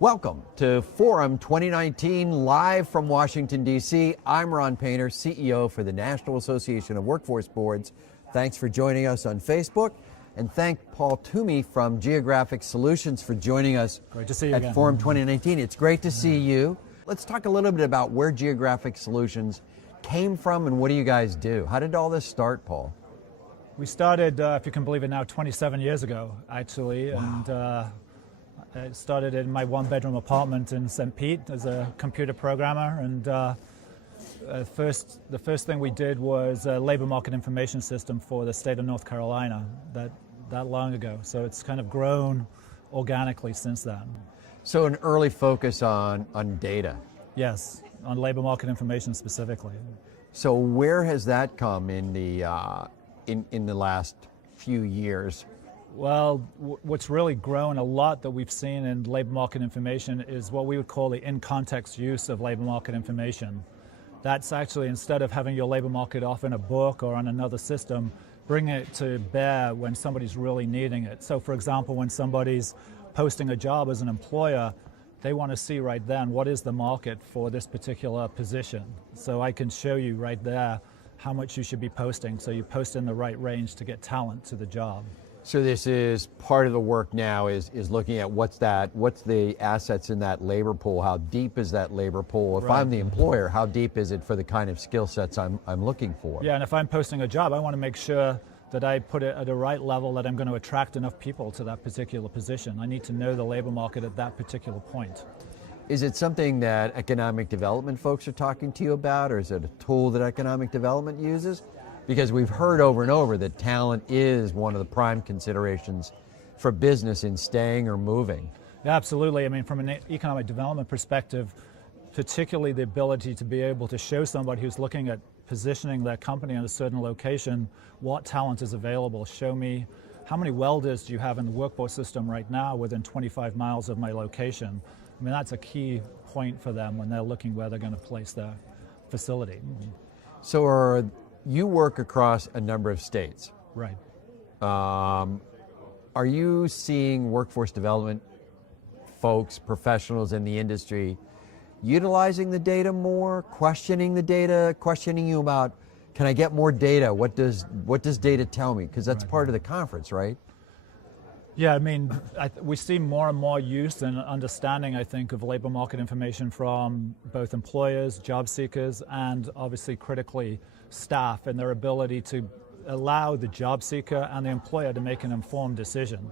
Welcome to Forum 2019, live from Washington, D.C. I'm Ron Painter, CEO for the National Association of Workforce Boards. Thanks for joining us on Facebook, and thank Paul Toomey from Geographic Solutions for joining us great to see you at again. Forum 2019. It's great to see you. Let's talk a little bit about where Geographic Solutions came from and what do you guys do? How did all this start, Paul? We started, if you can believe it now, 27 years ago, actually. Wow. And I started in my one-bedroom apartment in St. Pete as a computer programmer. And the first thing we did was a labor market information system for the state of North Carolina that long ago. So it's kind of grown organically since then. So an early focus on data. Yes, on labor market information specifically. So where has that come in the last few years? Well, what's really grown a lot that we've seen in labor market information is what we would call the in-context use of labor market information. That's actually, instead of having your labor market off in a book or on another system, bring it to bear when somebody's really needing it. So for example, when somebody's posting a job as an employer, they want to see right then what is the market for this particular position. So I can show you right there how much you should be posting, so you post in the right range to get talent to the job. So this is part of the work now is looking at what's the assets in that labor pool, how deep is that labor pool? If Right. I'm the employer, how deep is it for the kind of skill sets I'm looking for? Yeah, and if I'm posting a job, I want to make sure that I put it at the right level that I'm going to attract enough people to that particular position. I need to know the labor market at that particular point. Is it something that economic development folks are talking to you about, or is it a tool that economic development uses? Because we've heard over and over that talent is one of the prime considerations for business in staying or moving. Yeah, absolutely. I mean, from an economic development perspective, particularly the ability to be able to show somebody who's looking at positioning their company in a certain location, what talent is available. Show me how many welders do you have in the workforce system right now within 25 miles of my location. I mean, that's a key point for them when they're looking where they're going to place their facility. So you work across a number of states. Right. Are you seeing workforce development folks, professionals in the industry, utilizing the data more, questioning the data, questioning you about, can I get more data? What does data tell me? Because that's part of the conference, right? Yeah, I mean, we see more and more use and understanding, I think, of labor market information from both employers, job seekers, and obviously critically staff, and their ability to allow the job seeker and the employer to make an informed decision.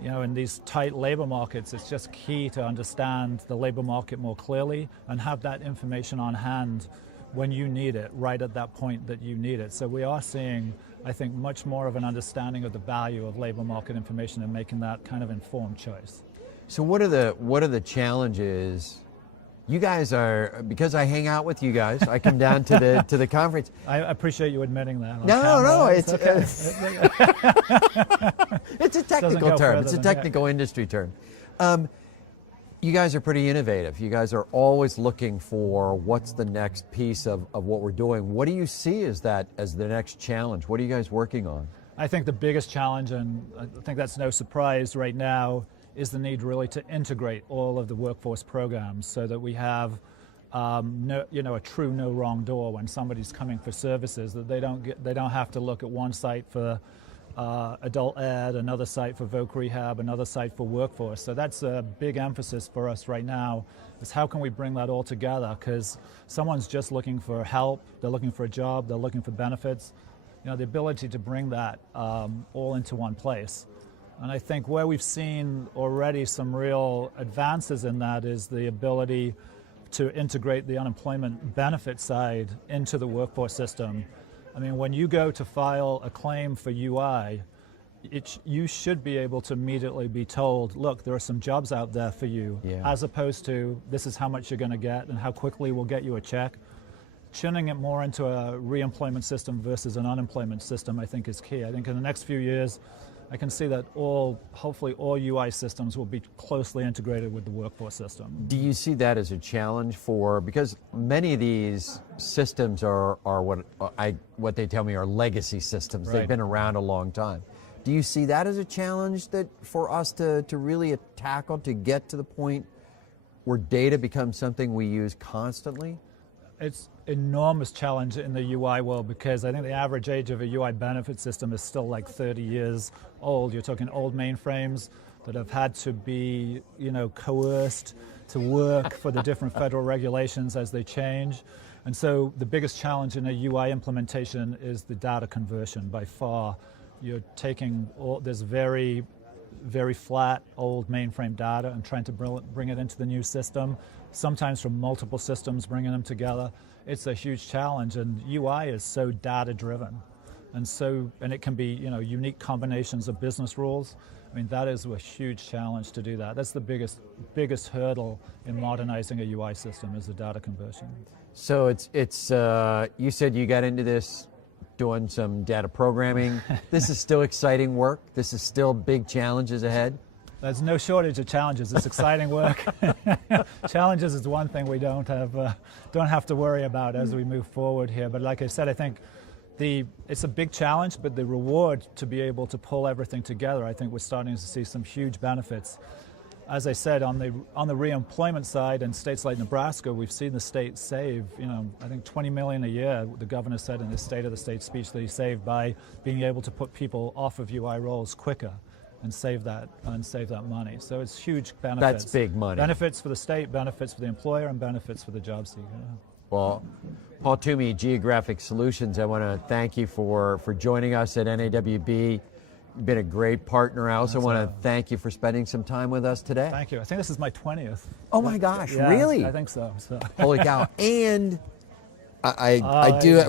You know, in these tight labor markets, it's just key to understand the labor market more clearly and have that information on hand when you need it, right at that point that you need it. So we are seeing, I think, much more of an understanding of the value of labor market information and making that kind of informed choice. So what are the challenges? You guys are, because I hang out with you guys, I come down to the conference. I appreciate you admitting that. No, it's okay. It's a technical term. It's a than, technical industry term. You guys are pretty innovative. You guys are always looking for what's the next piece of what we're doing. What do you see as the next challenge? What are you guys working on? I think the biggest challenge, and I think that's no surprise right now, is the need really to integrate all of the workforce programs so that we have a true no wrong door when somebody's coming for services, that they don't have to look at one site for adult ed, another site for voc rehab, another site for workforce. So that's a big emphasis for us right now, is how can we bring that all together? Because someone's just looking for help, they're looking for a job, they're looking for benefits. You know, the ability to bring that all into one place. And I think where we've seen already some real advances in that is the ability to integrate the unemployment benefit side into the workforce system. I mean, when you go to file a claim for UI, you should be able to immediately be told, look, there are some jobs out there for you, as opposed to this is how much you're going to get and how quickly we'll get you a check. Tuning it more into a re-employment system versus an unemployment system, I think, is key. I think in the next few years, I can see that hopefully all UI systems will be closely integrated with the workforce system. Do you see that as a challenge because many of these systems are what they tell me are legacy systems. Right. They've been around a long time. Do you see that as a challenge that for us to really tackle, to get to the point where data becomes something we use constantly? It's enormous challenge in the UI world because I think the average age of a UI benefit system is still like 30 years old. You're talking old mainframes that have had to be, coerced to work for the different federal regulations as they change. And so the biggest challenge in a UI implementation is the data conversion by far. You're taking all this very flat old mainframe data and trying to bring it into the new system, sometimes from multiple systems, bringing them together. It's a huge challenge, and UI is so data driven, and it can be unique combinations of business rules. I mean, that is a huge challenge to do that. That's the biggest hurdle in modernizing a UI system is the data conversion. So it's you said you got into this doing some data programming. This is still exciting work. This is still big challenges ahead. There's no shortage of challenges. It's exciting work. Challenges is one thing we don't have to worry about as we move forward here. But like I said, I think it's a big challenge, but the reward to be able to pull everything together, I think we're starting to see some huge benefits. As I said, on the re-employment side in states like Nebraska, we've seen the state save, I think 20 million a year, the governor said in his State of the State speech that he saved by being able to put people off of UI roles quicker and save that money. So it's huge benefits. That's big money. Benefits for the state, benefits for the employer, and benefits for the job seeker. Well, Paul Toomey, Geographic Solutions, I want to thank you for joining us at NAWB. You've been a great partner. I also want to thank you for spending some time with us today. Thank you. I think this is my 20th. Oh my gosh, Yeah, really? I think so. Holy cow. And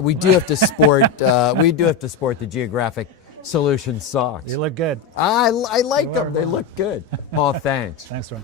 we do have to sport the Geographic Solutions socks. You look good. I like them. They look good. Paul, thanks. Thanks, Ron.